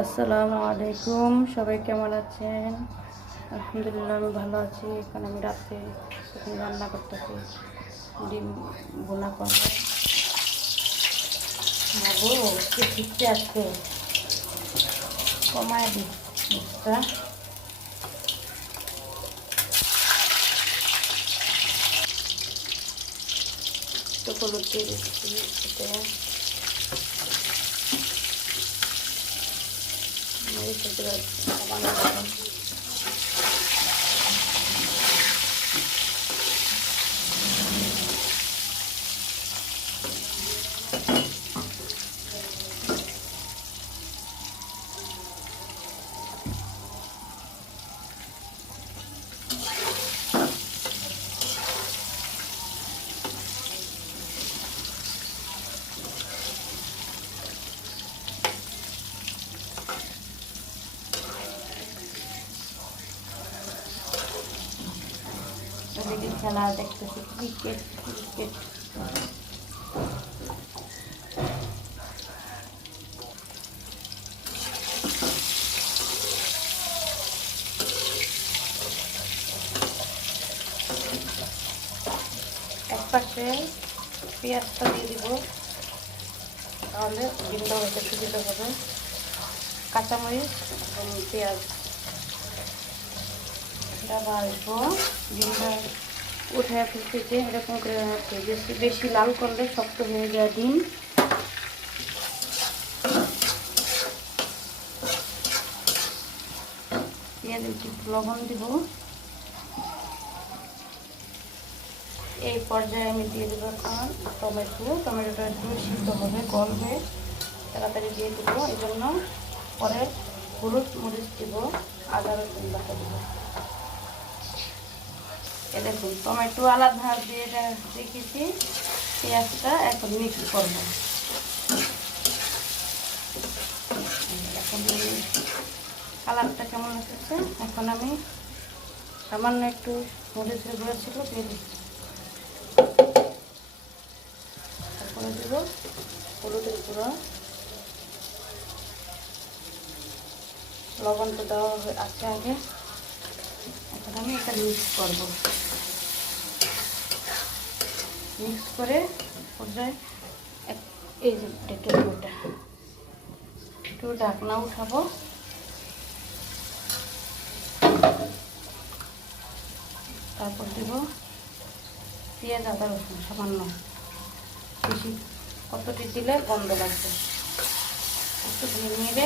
আসসালামু আলাইকুম, সবাই কেমন আছেন? আলহামদুলিল্লাহ আমি ভালো আছি। এখন আমি রাতে রান্না করতেছি, ডিম বোনা করবো। বাবু কে শিখতে আসছে, কমায় দিই বুঝটা। তো হলুদ দিয়ে দিচ্ছি এতে, এদিকে খেলা দেখতেছি, ক্রিকেট ক্রিকেট। এক পাশে পেঁয়াজটা দিয়ে দিব, তাহলে ডিমটা হতে সুবিধা হবে। কাঁচামরিচ এবং পেঁয়াজ এটা ভাজবো। ডিমটা উঠে ফেলতেছে এরকম করে, বেশি লাল করলে শক্ত হয়ে যায় ডিম। পেঁয়াজ একটু লবণ দিব। এই পর্যায়ে আমি দিয়ে দেবো এখন টমেটোটা একটু সিদ্ধ হবে, গলবে, তাড়াতাড়ি দিয়ে দেবো। এই জন্য পরে হলুদ মরিচ দিব, আদা রসুন বাটা দিব। এ দেখুন টমেটো আলাদা দিয়ে রেখেছি, পেঁয়াজটা এখন মিক্স করবো। এখন কালারটা কেমন হচ্ছে, এখন আমি সামান্য একটু মরিচের গুঁড়ো ছিল দিয়ে দিচ্ছি। তারপরে দেব হলুদের গুঁড়ো, লবণটা দেওয়া আছে আগে। এখন আমি এটা মিক্স করব, মিক্স করে পর্যায়ে এই যে টমেটোটা একটু ঢাকনা উঠাবো। তারপর দেব পেঁয়াজ আদা রসুন সামান্য, বেশি কতটি দিলে গন্ধ লাগবে। একটু নিয়ে